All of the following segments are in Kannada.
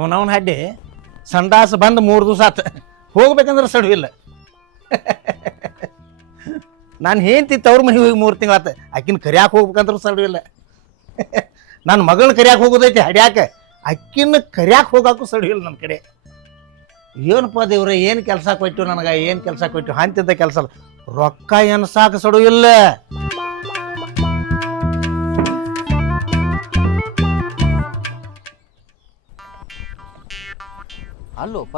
ಅವನವನ ಹಡ್ಡಿ ಸಂಡಾಸ ಬಂದು 3 ದಿವಸ ಆತ ಹೋಗ್ಬೇಕಂದ್ರೆ ಸಡುವಿಲ್ಲ. ನಾನು ಹೆಂಡ್ತಿ ತವ್ರ ಮನೆ ಹೋಗಿ 3 ತಿಂಗಳು ಆತ ಆಕಿನ ಕರಿಯಾಕೆ ಹೋಗ್ಬೇಕಂದ್ರೆ ಸಡುವಿಲ್ಲ. ನನ್ನ ಮಗಳನ್ನ ಕರಿಯಾಕೆ ಹೋಗೋದೈತಿ ಹಡ್ಯಾಕ, ಅಕ್ಕಿನ ಕರಿಯಾಕೆ ಹೋಗಾಕು ಸಡುವಿಲ್ಲ ನನ್ನ ಕಡೆ. ಏನಪ್ಪ ದೇವ್ರ ಏನು ಕೆಲಸ ಕೊಟ್ಟು ನನಗೆ, ಏನು ಕೆಲಸ ಕೊಟ್ಟು ಅಂತಿದ್ದ ಕೆಲಸ ಅಲ್ಲ, ರೊಕ್ಕ ಏನು ಸಾಕು ಸಡುವಿಲ್ಲ. ಅಲ್ಲೋಪ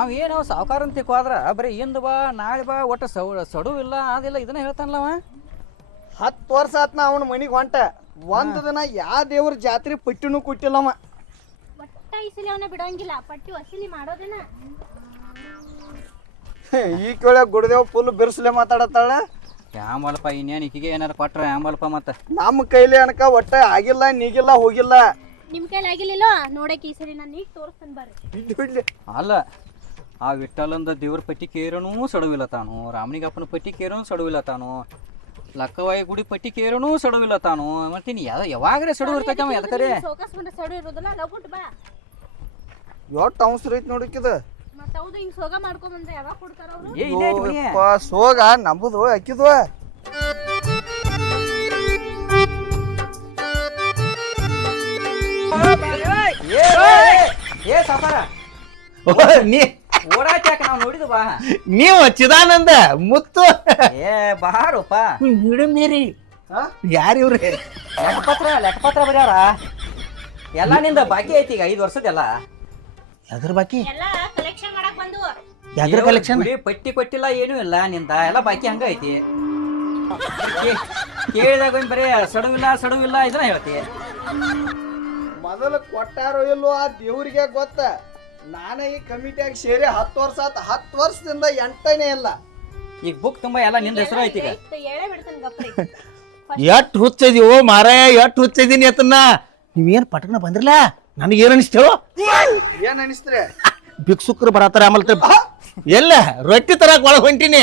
ಅವ ಏನವ ಸಾವುಕಾರ ಅಂತ ಹೋದ್ರ ಬರೀ ಇಂದು ಬಾ ನಾಳೆ ಬಾ ಒಟ್ಟು ಸಡು ಇಲ್ಲ ಅದಿಲ್ಲ ಇದನ್ನ ಹೇಳ್ತಾನಲ್ಲವ. 10 ವರ್ಷ ಆತ್ನ ಅವನ ಮನಿಗೆ ಹೊಂಟ, ಒಂದು ದಿನ ಯಾವ ದೇವ್ರ ಜಾತ್ರೆ ಪಟ್ಟಿನೂ ಕೊಟ್ಟಿಲ್ಲವ. ಒಟ್ಟ ಈ ಸಲ ಅವನ ಬಿಡಂಗಿಲ್ಲ, ಪಟ್ಟಿ ವಸೂಲಿ ಮಾಡೋದೇನ. ಈ ಕೇಳ ಗುಡ್ದೇವ್ ಫುಲ್ ಬಿರ್ಸ್ಲೆ ಮಾತಾಡತ್ತಾಳ. ಯಾಂಬಲ್ಪ ಇನ್ನೇನು ಈಕಿಗೆ ಏನಾರ ಕೊಟ್ರ ಯಾಂಬಲ್ಪ ಮತ್ತೆ ನಮ್ಮ ಕೈಲಿ ಅನ್ಕ ಒಟ್ಟ ಆಗಿಲ್ಲ ನೀಗಿಲ್ಲ ಹೋಗಿಲ್ಲ. ನಿಮ್ ಕೈಲಿ ಆಗಿಲ್ಲ ನೋಡಕ್ಕೆ ಈ ಸರಿ ನಾನು ಈಗ ತೋರಿಸ್ತೇನೆ ಬರ್ರಿ. ಅಲ್ಲ ಆ ವಿಠಲಂದ ದೇವ್ರ ಪಟ್ಟಿ ಕೇರನೂ ಸಡುವಿಲ್ಲ ತಾನು, ರಾಮನಿಗಪ್ಪನ ಪಟ್ಟಿ ಕೇರನೂ ಸಡುವಿಲ್ಲ ತಾನು, ಲಕ್ಕವಾಯಿ ಗುಡಿ ಪಟ್ಟಿ ಕೇರನೂ ಸಡುವಿಲ್ಲ ತಾನು. ಮತ್ತೆ ಯಾವಾಗ್ರೆ ಸಡು ಇರ್ತೈತವ ಎದಕರೆ ಸೋಕಾಸ್ ಬಂದ ಸಡು ಇರೋದಿಲ್ಲ, ಲಗುಟ್ ಬಾ. ಎಷ್ಟು ಅವಸರ ಐತಿ ನೋಡಕ್ಕಿದ. ಮತ್ತ ಹೌದು ಹಿಂಗ್ ಸೋಗ ಮಾಡ್ಕೊಂಡ್ ಬಂದ್ರೆ ಯಾವಾಗ ಕೊಡ್ತಾರ ಅವ್ರು? ಏ ಇಲ್ಲ ಸೋಗ ನಂಬುದು ಅಕ್ಕಿದ್ವ. ಏ ಸಾಪಾರ ನೀ ಓಡಾಚಾಕ ನಾವು ನೋಡಿದ ಬಾ. ನೀವು ಚಿದಾನಂದ ಮುತ್ತು ಏ ಬಾರಪ್ಪ ಮೇರಿ ಯಾರು ಇವ್ರಿ? ಲೆಕ್ಕಪತ್ರ ಬರ್ಯಾರ ಎಲ್ಲ ನಿಂದ ಬಾಕಿ ಐತಿ ಈಗ 5 ವರ್ಷದೆಲ್ಲ. ಎದ್ರ ಬಾಕಿ? ಎಲ್ಲ ಕಲೆಕ್ಷನ್ ಮಾಡಕ್ ಬಂದು. ಎದ್ರ ಕಲೆಕ್ಷನ್? ಪಟ್ಟಿ ಕೊಟ್ಟಿಲ್ಲ ಏನೂ ಇಲ್ಲ ನಿಂದ ಎಲ್ಲ ಬಾಕಿ ಹಂಗ ಐತಿ. ಕೇಳಿದಾಗ ಬರೀ ಸಡುವಿಲ್ಲ ಇದನ್ನ ಹೇಳ್ತಿ. ಮೊದಲು ಕೊಟ್ಟಾರೋ ಇಲ್ಲೋ ಆ ದೇವ್ರಿಗೆ ಗೊತ್ತ. ನಾನೇ ಈ ಕಮಿಟಿಯಾಗ ಸೇರಿ 10 ವರ್ಷ ಆತ. 10 ವರ್ಷದಿಂದ 8ನೇ ಇಲ್ಲ. ಈಗ ಬುಕ್ ತುಂಬಾ ಎಲ್ಲ ನಿಂದ ಹೆಸರು ಐತಿ ಈಗ. ಹೇಳೇ ಬಿಡ್ತಾನೆ ಗಪ್ರಿ. ಎಟ್ ಹುಚ್ಚಿದೀವೋ ಮಾರಾಯ, ಎಟ್ ಹುಚ್ಚಿದೀನಿ ಅತನ್ನ. ನೀವೇನ್ ಪಟಕನ ಬಂದ್ರಲ್ಲ, ನನಗೇನು ಅನಿಸ್ತೇವೋ? ಏನ್ ಅನಿಸ್ತ್ರೆ? ಭಿಕ್ಷುಕರು ಬರತ್ತಾರ ಆಮೇಲೆ ಎಲ್ಲ ರೊಟ್ಟಿ ತರಕ್ ಒಳಗೆ ಹೊಂಟಿನಿ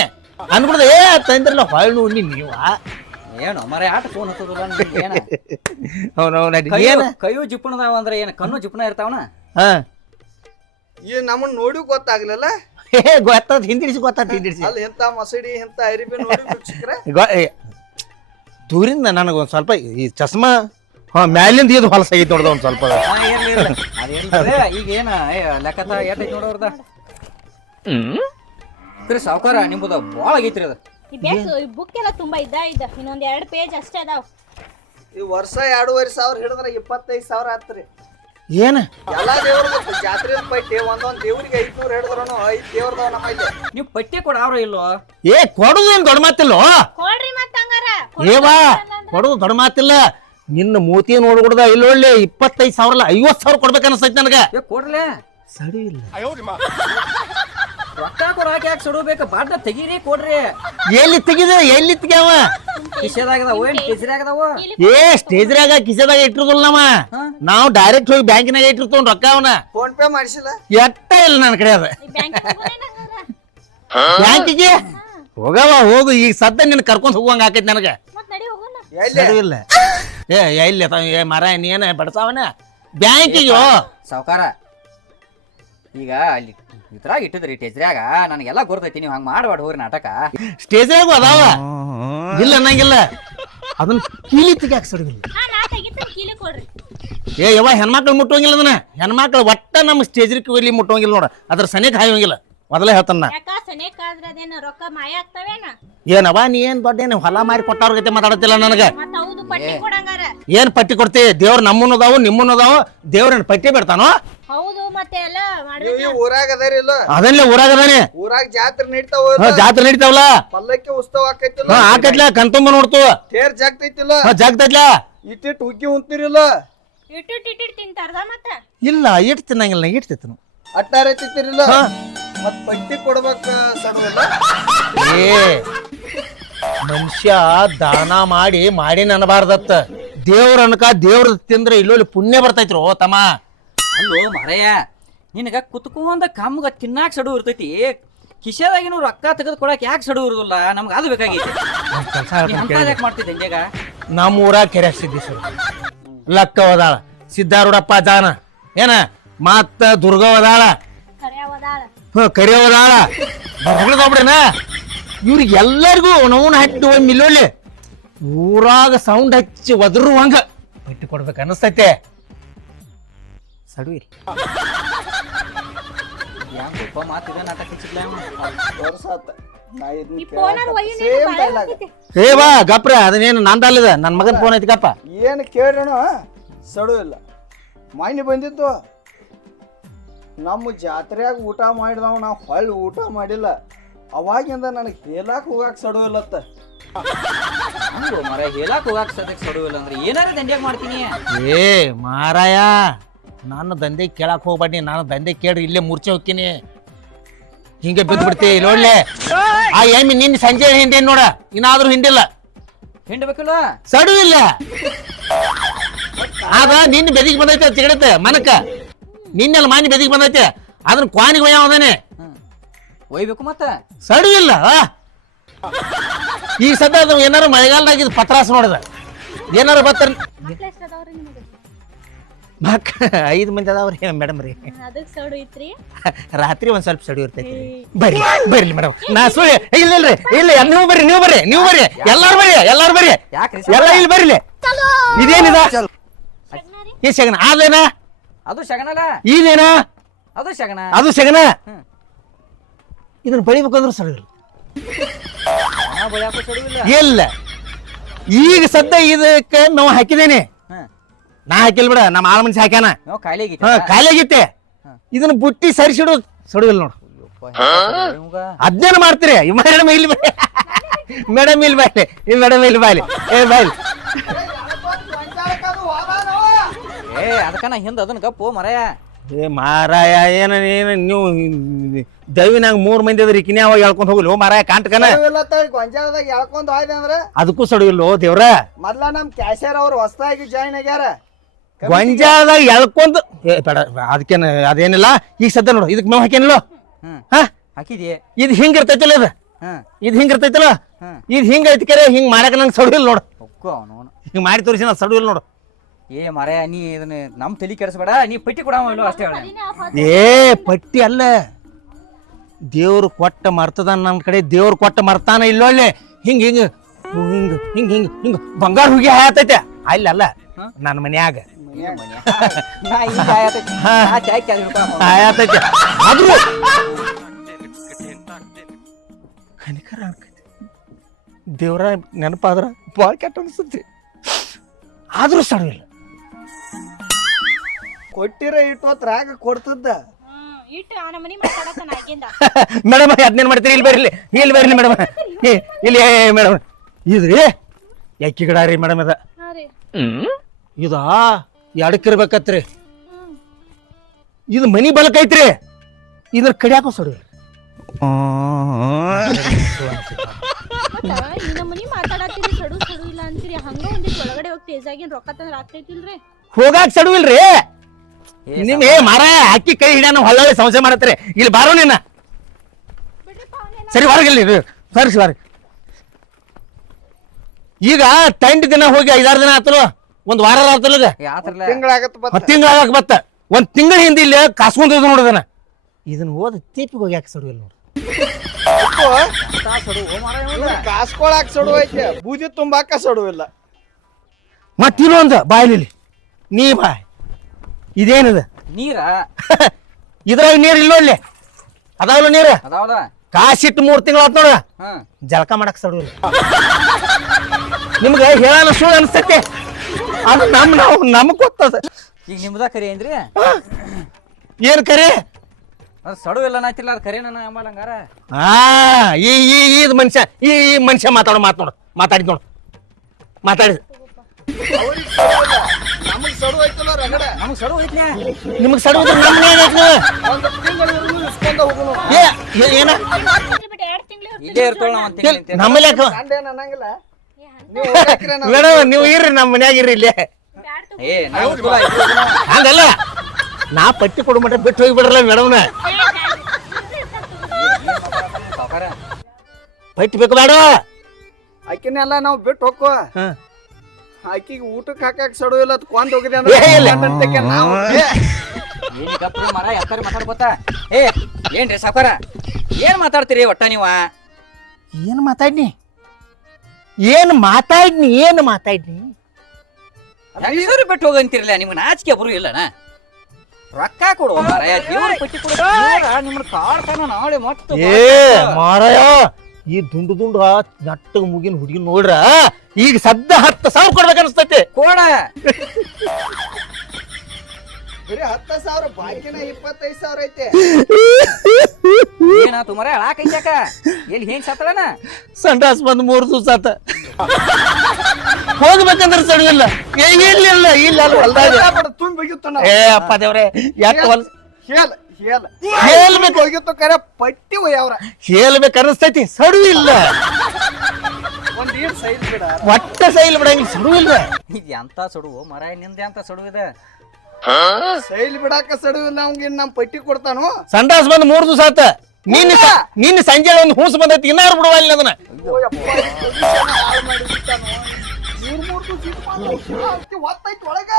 ಅನ್ಬಿಡ್ದ. ಏ ತಂದ್ರಲ್ಲ ಹೊಳ್ಳು ಉಣ್ಣಿ ನೀವ ಏನು ಮರ ಆಟ ಫೋನ್ ಹತ್ತದಲ್ಲ ಏನ ಕೈಯು ಜಿಪ್ಪಣದಾವ ಅಂದ್ರೆ ಏನ ಕಣ್ಣು ಜಿಪ್ಪಣ ಇರ್ತಾವನ. ಈ ನಮ್ಮನ್ನ ನೋಡಿ ಗೊತ್ತಾಗ್ಲಿಲ್ಲ. ಗೊತ್ತಾದ ಹಿಂದಿಡಿಸಿ ಅಲ್ಲಿ ಎಂತ ಮಸಡಿ ಎಂತ ಅರಿಬಿ ನೋಡಿ ಭಿಕ್ಷುಕ್ರೆ. ದೂರಿಂದ ನನಗೊಂದು ಸ್ವಲ್ಪ ಈ ಚಸ್ಮಾ ಮ್ಯಾಲಿಂದ ಇದು ಹೊಲಸಾಗೈತಿ ನೋಡ್ದ ಒಂದ್ ಸ್ವಲ್ಪ. ಈಗ ಏನ ಲೆಕ್ಕತ ಎಟ್ಟೈತಿ ನೋಡೋರ್ದ ಸಾವುಕಾರ ನಿಂಬುದ ಬಾಳ ಆಗೈತ್ರಿ ಅದ. ಈ ಬುಕ್ ಎಲ್ಲ ತುಂಬಾ ಇದ್ದ ಇನ್ನೊಂದ್ 2 ಪೇಜ್ ಅಷ್ಟೇ ಅದಾವ. ಈ ವರ್ಷ 2,500 ಹಿಡಿದ್ರ 25,000 ಆತ್ರಿ. ಏನ ಎಲ್ಲಾ ದೇವ್ರ ಜಾತ್ರೆ ಪಟ್ಟಿ ಒಂದೊಂದ್ ದೇವ್ರಿಗೆ 500 ಹಿಡಿದ್ರನು 5 ದೇವ್ರದವ ನಮ್ಮಲ್ಲಿ. ನೀವು ಪಟ್ಟಿ ಕೊಡಾವ್ರ ಇಲ್ಲೋ? ಏ ಕೊಡುದು ಏನ್ ದೊಡ್ಡ ಮಾತಿಲ್ಲೋ? ಕೊಡ್ರಿ ಮತ್ತ ಹಂಗಾರ. ಏವಾ ಕೊಡುದು ದೊಡ್ಡ ಮಾತಿಲ್ಲ. ನಿನ್ನ ಮೂತಿ ನೋಡ್ಬಿಡ್ದ ಇಲ್ಲೊಳ್ಳೆ 25,000 ಅಲ್ಲ 50,000 ಕೊಡ್ಬೇಕು ಅನ್ಸೈತಿ ನನಗೆ. ಕೊಡ್ಲೆ ಸಡಿ ಇಲ್ಲ. ರೊಕ್ಕ ಕೊಡಾಕ ಯಾಕೆ ಸಡಬೇಕು? ಬಾಡ್ದ ತೆಗೀರಿ ಕೊಡ್ರಿ. ಎಲ್ಲಿ ತೆಗ್ಯಾವ? ಕಿಸೆದಾಗದಾವ ಏನ್ ಕಿಸೆದಾಗದಾವ? ಏ ಸ್ಟೇಜ್ರಾಗ ಕಿಸೆದಾಗ ಇಟ್ಟಿರ್ದಲ್ಲ ನಾವು ಡೈರೆಕ್ಟ್ ಹೋಗಿ ಬ್ಯಾಂಕಿನಾಗ ಇಟ್ಟಿರ್ತವ್ ರೊಕ್ಕ. ಅವನ ಫೋನ್ ಪೇ ಮಾಡಿಸಿಲ್ಲ ಎಟ್ಟ ಇಲ್ಲ ನನ್ನ ಕಡೆ ಅದ. ಬ್ಯಾಂಕಿಗೆ ಹೋಗು ಈಗ ಸದ್ದ ನಿನ್ ಕರ್ಕೊಂಡ್ ಹೋಗುವಂಗ ಆಕೈತಿ ನನಗ. ಇಲ್ಲ ಎಲ್ಲಿ ಮರ ನೀನ ಬಡಸಾವನ ಬ್ಯಾಂಕಿಗೆ ಸಾವುಕಾರ ಈಗ ಅಲ್ಲಿ ಇದ್ರಾಗ ಇಟ್ಟಿದ್ರಿ ಟೇಜ್ರಾಗ ನನಗೆಲ್ಲ ಗೊತ್ತೈತಿ. ನೀವು ಹಂಗ ಮಾಡ್ಬೇಡ ಹೋಗ್ರಿ ನಾಟಕ. ಸ್ಟೇಜ್ರಾಗ ಅದಾವ ಇಲ್ಲ ಅನ್ನಂಗಿಲ್ಲ. ಅದನ್ನ ಕೀಲಿ ತೆಗಿಯಾಕ ಸಡಿಲ್ಲ. ಏ ಯವ್ವ ಹೆಣ್ಮಕ್ಳು ಮುಟ್ಟುವಂಗಿಲ್ಲ. ಅದನ್ನ ಹೆಣ್ಮಕ್ಳು ಒಟ್ಟ ನಮ್ಮ ಸ್ಟೇಜ್ರಿಗೆ ಮುಟ್ಟುವಂಗಿಲ್ಲ ನೋಡ. ಅದ್ರ ಸನೇಕ ಹಾಯುವಂಗಿಲ್ಲ. ಮೊದಲೇ ಹೇಳ್ತಾನ ಏನವ ನೀ ಏನ್ ದೊಡ್ಡ ಏನ್ ಹೊಲ ಮಾರಿ ಕೊಟ್ಟವ್ರ ಗತೆ ಮಾತಾಡತ್ತಿಲ್ಲ ನನಗ. ಏನ್ ಪಟ್ಟಿ ಕೊಡ್ತಿ? ದೇವ್ರ ನಮ್ಮನ್ನದಾವು ನಿಮ್ಮನ್ನದಾವು. ದೇವ್ರನ್ ಪಟ್ಟಿ ಬಿಡ್ತಾನೋ? ಊರಾಗ ಅದರಿ ಇಲ್ಲ? ಅದನ್ನೇ ಊರಾಗ ಅದಾನೆ. ಊರಾಗ ಜಾತ್ರೆ ನಡೀತಾವ. ಜಾತ್ರೆ ನಡೀತಾವಲ್ಲ, ಪಲ್ಲಕ್ಕಿ ಉತ್ಸವ ಆಕೈತಿಲ್ಲ? ಆಕೈತ್ಲ ಕಣ್ತುಂಬ ನೋಡ್ತು. ತೇರ್ ಜಾಗ್ತೈತಿಲ್ಲ? ಜಾಗ್ತೈತ್ಲ. ಇಟ್ಟಿಟ್ಟು ಹುಗ್ಗಿ ಉಂತಿರಿಲ್ಲ? ಇಲ್ಲ ಇಟ್ ತಿನ್ನಂಗಿಲ್ಲ. ಇಟ್ ತಿನ್ನು ಅಟ್ಟಾರೆ ತಿಂತಿರಿಲ್ಲ? ಮತ್ ಪಟ್ಟಿ ಕೊಡ್ಬೇಕ ಸಡವಿಲ್ಲ? ಏ ಮನುಷ್ಯ ದಾನ ಮಾಡಿ ಅನಬಾರ್ದತ್ತ. ದೇವ್ರ ಅನ್ಕ ದೇವ್ರ ತಿಂದ್ರೆ ಇಲ್ಲೊಲ್ಲಿ ಪುಣ್ಯ ಬರ್ತೈತ್ರೋ ತಮ್ಮ. ಅಲ್ಲೋ ಮರಯ್ಯ, ನಿನಗ ಕುತ್ಕೊಂಡ ಕಮ್ಗ ತಿನ್ನಾಕ ಸಡು ಇರ್ತೈತಿ. ಕಿಶೆದಾಗಿನ ರೊಕ್ಕ ತೆಗೆದು ಕೊಡಕ್ ಯಾಕೆ ಸಡು ಇರುದಿಲ್ಲ? ನಮ್ಗೆ ಅದು ಬೇಕಾಗೈತಿ. ಯಾಕೆ ಮಾಡ್ತಿದ್ದೆ ಹಿಂಗ? ನಮ್ಮ ಊರಾಗ ಕೆರೆ ಸಿದ್ದೇಶ್ವರ ಲಕ್ಕ ಹೋದಾಳ. ಸಿದ್ದಾರೂಢಪ್ಪ ಜಾನ ಏನ ಮತ್ತ ದುರ್ಗವದಾಳ ಕರ್ಯಾವದಾಳ ಕರಿಯವದಾಳ ಹೊಗಳದೋಗ್ಬಿಡ್ರೇನ ಇವ್ರಿಗೆ ಎಲ್ಲರಿಗೂ ನೋವು ಹಟ್ಟಿ ಮಿಲ್ಲೊಳ್ಳಿ ಊರಾಗ ಸೌಂಡ್ ಹಚ್ಚಿ ಒದರುವಂಗ ಬಿಟ್ಟು ಕೊಡ್ಬೇಕು ಅನಿಸ್ತೈತೆ ಸಡುವಿರಿ ಯಾಕಪ್ಪ ಮಾತಿದ ನಾಟಕ ಹಚ್ಚಿದ್ಲ ವರ್ಷಾತ ನಾ ಈ ಫೋನರ್ ಒಯ್ಯು ನೀನು ಸೇಮ್ ಬಾಳೆ ಡೈಲಾಗ್ ಹೋಗ್ತೈತಿ. ಏ ಬಾ ಗಪ್ರ ಅದನ್ನೇನು ನಂದಲ್ಲದ ನನ್ನ ಮಗನ ಫೋನ್ ಐತಿ ಗಪ್ಪ ಏನು ಕೇಳೋಣ ಸಡು ಇಲ್ಲ ಮಾಯ್ನಿ ಬಂದಿತ್ತು ನಮ್ಮ ಜಾತ್ರೆಯಾಗ ಊಟ ಮಾಡಿದವ ನಾವು ಹೊಳ್ಳಿ ಊಟ ಮಾಡಿಲ್ಲ ಅವಾಗಿಂದ ನನಗೆ ಹೇಳಾಕ ಹೋಗಾಕ ಸಡು ಇಲ್ಲತ್ತ ಹಂಗೋ ಮರ ಹೇಳಕ್ ಹೋಗಾಕ ಸದ್ಯಕ್ಕೆ ಸಡುವಿಲ್ಲ ಅಂದ್ರೆ ಏನಾರ ದಂಡ್ಯಾಗ ಮಾಡ್ತೀನಿ ಏ ಮಾರಾಯ ನಾನು ದಂಧೆ ಕೇಳಕ್ ಹೋಗ್ಬೇಡಿ ನಾನು ದಂಧೆ ಕೇಳಿ ಇಲ್ಲೇ ಮೂರ್ಛೆ ಹೋಗ್ತೀನಿ ಹಿಂಗೆ ಬಿದ್ದು ಬಿಡ್ತಿ ನೋಡ್ಲೆ ಆ ಎಮ್ಮಿ ನಿನ್ನ ಸಂಜೆ ಹಿಂದೆ ನೋಡ ಇನ್ನಾದ್ರೂ ಹಿಂಡಿಲ್ಲ ಹಿಂಡ್ಬೇಕಲ್ಲ ಸಡು ಇಲ್ಲ ಆದ ನಿನ್ನ ಬೆದಿಗೆ ಬಂದೈತೆ ಸಿಗಡತ್ತೆ ಮನಕ ನಿನ್ನೆಲ್ಲ ಮಾನಿ ಬೆದಿಗೆ ಬಂದೈತೆ ಅದನ್ನ ಕ್ವಾನಿಗೆ ಒಯ್ಯವದಾನೆ ಒಯ್ಬೇಕು ಮತ್ತ ಸಡು ಇಲ್ಲ ಈಗ ಸದ್ಯ ಅದು ಏನಾರ ಮಳೆಗಾಲದಾಗಿದ್ದು ಪತ್ರಾಸ ನೋಡದ ಏನಾರ ಬತ್ತಾರ ಮಕ್ಳು ಎಷ್ಟ್ ಅದಾವ್ರಿ ನಿಮಗೆ ಮಕ್ಕ 5 ಮಂದಿ ಅದಾವ್ರಿ ಮೇಡಮ್ ರೀ ಅದಕ್ಕೆ ಸೌಡು ಐತ್ರಿ ರಾತ್ರಿ ಒಂದ್ ಸ್ವಲ್ಪ ಸಡಿ ಇರ್ತೈತಿ ಬರ್ರಿ ಬರ್ರಿ ಮೇಡಮ್ ನಾ ಸುಳ್ಳು ಇಲ್ರಿ ಇಲ್ಲ ನೀವು ಬರ್ರಿ ಎಲ್ಲಾರು ಬರ್ರಿ ಯಾಕ್ರಿ ಎಲ್ಲ ಇಲ್ಲಿ ಬರ್ರಿ ಇದೇನಿದ ಶಗ್ನಾರಿ ಈ ಶಗನ ಅದೇನ ಅದು ಶಗನಲ್ಲ ಇದೇನ ಅದು ಶಗನ ಅದು ಶಗನ ಹ್ಮ್. ಇದನ್ನ ಬಳಿಬೇಕಂದ್ರೆ ಸಡಿ ಇಲ್ಲ ಬಳಿಯಾಕ ಸಡುವಿಲ್ಲ ಇಲ್ಲ ಈಗ ಸದ್ಯ ಇದಕ್ಕೆ ನಾವು ಹಾಕಿದೇನೆ ಹ್ಮ್ ನಾ ಹಾಕಿಲ್ ಬಿಡ ನಮ್ಮ ಆಳ ಮನುಷ್ಯ ಹಾಕ್ಯಾನ ನಾವು ಖಾಲಿ ಆಗೈತಿ ಖಾಲಿ ಆಗೈತೆ ಇದನ್ನ ಬುಟ್ಟಿ ಸರಿಸಿಡು ಸಡುವಿಲ್ಲ ನೋಡು ಅದ್ನೇನ ಮಾಡ್ತೀರಿ ಮೇಡಮ್ ಇಲ್ಲಿ ಮೇಡಮ್ ಇಲ್ಲಿ ಬಾಯ್ಲಿ ಮೇಡಮ್ ಇಲ್ಲಿ ಬಾಯ್ಲಿ ಏ ಬಾಯ್ಲಿ ಏ ಅದಕ್ಕ ನಾ ಹಿಂದ ಅದನ್ನ ಗಪ್ಪು ಮರಯ ಏ ಮಾರಾಯ ಏನ ನೀವು ದೈವಿನಾಗ 3 ಮಂದಿ ಅದ್ರಿ ಕಿನ್ಯಾ ಅವಾಗ ಹೇಳ್ಕೊಂಡ್ ಹೋಗ್ಲಿ ಮಾರಾಯ ಕಾಂಟಕನ ಗೊಂಜಾಳದಾಗ ಎಳ್ಕೊಂಡ್ ಹೋಯ್ದೆ ಅಂದ್ರೆ ಅದಕ್ಕೂ ಸಡುವಿಲ್ಲ ದೇವ್ರ ಮೊದ್ಲ ನಮ್ ಕ್ಯಾಶಿಯರ್ ಅವ್ರು ಹೊಸದಾಗಿ ಜಾಯಿನ್ ಆಗ್ಯಾರ ಗೊಂಜಾಳದಾಗ ಎಳ್ಕೊಂಡ್ ಏ ಬೇಡ ಅದಕ್ಕೇನ ಅದೇನಿಲ್ಲ ಈಗ ಸದ್ಯ ನೋಡು ಇದಕ್ಕೆ ಮೇವ್ ಹಾಕೇನಿಲ್ಲ ಹ್ಮ್ ಹಾ ಹಾಕಿದ್ಯೆ ಇದು ಹಿಂಗಿರ್ತೈತಲ್ಲ ಇದು ಹ್ಮ್ ಇದು ಹಿಂಗಿರ್ತೈತಲ್ಲ ಹ್ಮ್ ಇದು ಹಿಂಗ ಐತಿ ಕರೆ ಹಿಂಗ್ ಮಾಡಕ ನಂಗೆ ಸಡುವಿಲ್ಲ ನೋಡು ಒಕ್ಕೋ ಅವನು ಹಿಂಗ್ ಮಾಡಿ ತೋರಿಸಿ ನಾ ಸಡುವಿಲ್ಲ ನೋಡು ಏ ಮರಯ ನೀ ಇದನ್ನ ನಮ್ ತಲಿ ಕೆಡಿಸ್ಬೇಡ ನೀ ಪಟ್ಟಿ ಕೊಡವ ಇಲ್ಲೋ ಅಷ್ಟೇ ಹೇಳ ಅದಿನೇ ಆಫ್ ಆತ್. ಏ ಪಟ್ಟಿ ಅಲ್ಲ ದೇವ್ರು ಕೊಟ್ಟ ಮರ್ತದ ನನ್ನ ಕಡೆ ದೇವ್ರು ಕೊಟ್ಟ ಮರ್ತಾನ ಇಲ್ಲೊಳ್ಳೆ ಹಿಂಗ ಹಿಂಗ ಹಿಂಗ ಹಿಂಗ ಹಿಂಗ ಹಿಂಗ ಬಂಗಾರ ಹುಗಿ ಹಾಯತೈತೆ ಅಲ್ಲ ಅಲ್ಲ ನನ್ನ ಮನ್ಯಾಗ ಹಾಯತೈತೆ ಆದ್ರೂ ಕನಿಕರ ಅನ್ಕೈತಿ ದೇವ್ರ ನೆನಪಾದ್ರ ಭಾಳ ಕೆಟ್ಟ ಅನ್ಸುತ್ತೆ ಆದ್ರೂ ಸಡವಿಲ್ಲ ಕೊಟ್ಟಿರ ಇಟ್ಟೋತ್ರಾಗ ಕೊಡ್ತದ ಇಟ್ಟು ಆ ನಮ್ಮನಿ ಮಾತಾಡತಾನ ಆಗಿಂದ ಮೇಡಮ್ ಅದನ್ನೇನು ಮಾಡ್ತೀರಿ ಇಲ್ಲಿ ಬರ್ರಿ ಮೇಡಮ್ ಇಲ್ಲಿ ಮೇಡಮ್ ಇದ್ರಿ ಯಾಕಿ ಗಿಡ ರೀ ಮೇಡಮ್ ಅದ ಹಾ ರೀ ಇದ ಎಡಕ್ಕಿರ್ಬೇಕತ್ರಿ ಇದು ಮನಿ ಬಲಕೈತ್ರಿ ಇದ್ರ ಕಡಿಯಾಕೋ ಸಡು ಮತ್ತ ಈ ನಮ್ಮನಿ ಮಾತಾಡತ್ತೀರಿ ಸಡು ಸಡು ಇಲ್ಲ ಅಂತೀರಿ ಹಂಗ ಒಂದಿಟ್ಟು ಒಳಗಡೆ ಹೋಗಿ ತೇಜಾಗಿನ್ ರೊಕ್ಕ ತಂದ್ರ ಆಗ್ತೈತಿಲ್ರಿ ಹೋಗಾಕ್ ಸಡುವಿಲ್ರಿ ನಿಮ್ ಏ ಮಾರ ಅಕ್ಕಿ ಕೈ ಹಿಡಿಯನ ಹೊಳ್ಳಿ ಸಂಶಯ ಮಾಡತ್ರಿ ಇಲ್ಲಿ ಬಾರೋ ನೀನ ಸರಿ ಹೊರಗಿಲ್ಲಿ ಸರಿ ಸರಿ ಈಗ 10 ದಿನ ಹೋಗಿ 5-6 ದಿನ ಆತಲು ಒಂದ್ ವಾರ ಆತಲ್ಲ ಯಾತ್ರಲ್ಲ ತಿಂಗಳಾಗತ್ತ 10 ತಿಂಗಳಾಗಕ್ ಬತ್ತ ಒಂದ್ ತಿಂಗಳ ಹಿಂದೆ ಇಲ್ಲಿ ಕಾಸ್ಕೊಂಡ್ ನೋಡದನ ಇದನ್ನ ಓದ್ ತೀಪಿಗೆ ಹೋಗಿ ಯಾಕೆ ಸಡುವಿಲ್ಲ ನೋಡು ಕಾಸ್ಕೊಳಾಕ್ ಸಡು ಐತೆ ಬೂದಿ ತುಂಬಾಕ ಸಡು ಇಲ್ಲ ಮತ್ ಇನ್ನೊಂದು ಬಾಯ್ಲಿ ನೀ ಬಾಯ್ ಇದೇನದ ನೀರ ಇದ್ರಾಗ ನೀರ್ ಇಲ್ಲೊಳ್ಳೆ ಅದಾವಲ್ಲ ನೀರು ಅದಾವಲ್ಲ ಕಾಸಿಟ್ಟು 3 ತಿಂಗಳ ಆತ್ ನೋಡ ಹ್ಮ್ ಜಳಕ ಮಾಡಕ್ ಸಡುವಿಲ್ಲ ನಿಮ್ಗೆ ಹೇಳೋಣ ಸುಳ್ಳು ಅನ್ಸತ್ತೆ ಅದು ನಮಗ್ ಗೊತ್ತದ ಈಗ ನಿಮ್ದ ಕರಿ ಏನ್ರಿ ಏನ್ ಕರೆ ಅದು ಸಡು ಇಲ್ಲ ನಾತಿಲ್ಲ ಅದು ಕರಿ ನನ್ನ ಎಂಬಲ್ಲಂಗಾರ ಈ ಮನುಷ್ಯ ಮಾತಾಡೋ ಮಾತು ನೋಡು ಮಾತಾಡಿದ್ ನೋಡು ಮಾತಾಡಿದ್ ನಮಗ್ ಸಡು ಐತಲ್ಲ ರಗಡ ನಮಗ್ ಸಡು ಐತ್ನ್ಯಾ ನಿಮಗ್ ಸಡುವುದ್ರ ನಮ್ಮ ಒಂದ್ ತಿಂಗಳು ಇಸ್ಕೊಂಡ ಹೋಗುನು ಏನ ಬಿಟ್ಟು 2 ತಿಂಗಳು ಇಲ್ಲೇ ಇರ್ತೋಳ ಒಂದ್ ತಿಂಗಳ ನಮ್ಮಲ್ಲಿ ಯಾಕ ಗಂಡ ಏನ್ ಅನ್ನಂಗಿಲ್ಲ ನೀವು ಹೋಗಾಕ್ರೆ ನಾವು ಮೇಡಮ್ ನೀವು ಇರ್ರಿ ನಮ್ಮ ಮನ್ಯಾಗ ಇರ್ರಿ ಇಲ್ಲೇ ಬ್ಯಾಡ್ ಏ ನಾವು ಹಂಗಲ್ಲ ನಾ ಪಟ್ಟಿ ಕೊಡು ಮಟ್ಟ ಬಿಟ್ಟು ಹೋಗಿ ಬಿಡ್ರಲ್ಲ ಮೇಡಮ್ನ ಸಾವ್ಕಾರ ಪಟ್ಟಿ ಬೇಕು ಬೇಡ ಆಕಿನೆಲ್ಲ ನಾವು ಬಿಟ್ಟು ಹೋಗ್ಕೋ ಹಾ. ಆಕಿಗೆ ಊಟಕ್ಕೆ ಹಾಕಕ್ ಸಡು ಇಲ್ಲ ಕೊಂದ್ ಹೋಗಿದೆ ಅಂದ್ರೆ ಏ, ಇಲ್ಲ. ಗಂಡನ್ ತೆಕ್ಕೆ ನಾವು ಏನ್ ಗಪ್ಪ ಮರ ಯಾಕಾರ ಮಾತಾಡ್ಕೋತ ಏ ಏನ್ರಿ ಸಾಕಾರ ಏನ್ ಮಾತಾಡ್ತೀರಿ ಒಟ್ಟ ನೀವ ಏನು ಮಾತಾಡ್ನಿ ಏನು ಮಾತಾಡ್ನಿ ಏನು ಮಾತಾಡ್ನಿ ಹೆಸರು ಬಿಟ್ಟು ಹೋಗಂತಿರ್ಲಿಲ್ಲ ನಿಮ್ಗೆ ನಾಚಿಕೆ ಬರು ಇಲ್ಲನ ರೊಕ್ಕ ಕೊಡು ಮಾರಾಯ ದೇವ್ರ ಪಟ್ಟಿ ಕೊಡು ನಿಮ್ಮನ್ನ ಕಾಡ್ತಾನ ನಾಳೆ ಮತ್ತೆ ಏ ಮಾರಾಯ ಈ ದುಂಡು ದುಂಡು ನಟ್ಟಗ ಮುಗಿನ ಹುಡುಗಿ ನೋಡ್ರ ಈಗ ಸದ್ದ 10,000 ಕೊಡ್ಬೇಕು ಅನಿಸ್ತೈತಿ ಕೊಡ ಬರೀ 10,000 ಬಾಕಿನ 25,000 ಐತೆ ಏನಾತು ಮರ ಅಳಾಕೈತ್ಯಾಕ ಎಲ್ಲಿ ಹೆಂಗ್ ಸತ್ತಳನ ಸಂಡಾಸ್ ಬಂದ್ 3 ದಿವಸ ಆತ ಹೋಗ್ಬೇಕಂದ್ರೆ ಸಡಿಲ್ಲ ಇಲ್ಲ ಇಲ್ಲ ಹೊಲ್ದಾಗ ತುಂಬಿಗಿತ್ತು ಏ ಅಪ್ಪ ದೇವ್ರೆ ಯಾಕೆ ಹೊಲ್ ಹೇಳ ಹೇಳ್ಬೇಕು ಹೋಗಿತ್ತು ಕರೆ ಪಟ್ಟಿ ಒಯ್ಯವ್ರ ಹೇಳ್ಬೇಕು ಅನಿಸ್ತೈತಿ ಸಡು ಇಲ್ಲ ಒಂದ್ ಏನ್ ಸೈಜ್ ಬಿಡ ಒಟ್ಟ ಸೈಲ್ ಬಿಡಂಗಿಲ್ಲ ಸಡು ಇಲ್ಲ ಇದು ಎಂತ ಸಡುವು ಮರ ನಿಂದ ಎಂತ ಸಡು ಇದೆ ಸೈಲ್ ಬಿಡಾಕ ಸಡು ನಮ್ಗೆ ನಮ್ ಪಟ್ಟಿ ಕೊಡ್ತಾನು ಸಂಡಾಸ್ ಬಂದ್ 3 ದಿವಸ ಆತ ನಿನ್ನ ಸಂಜೆ ಒಂದು ಹೂಸ್ ಬಂದೈತಿ ಇನ್ನಾರು ಬಿಡುವಲ್ಲ ಅದನ್ನ ಒಳಗ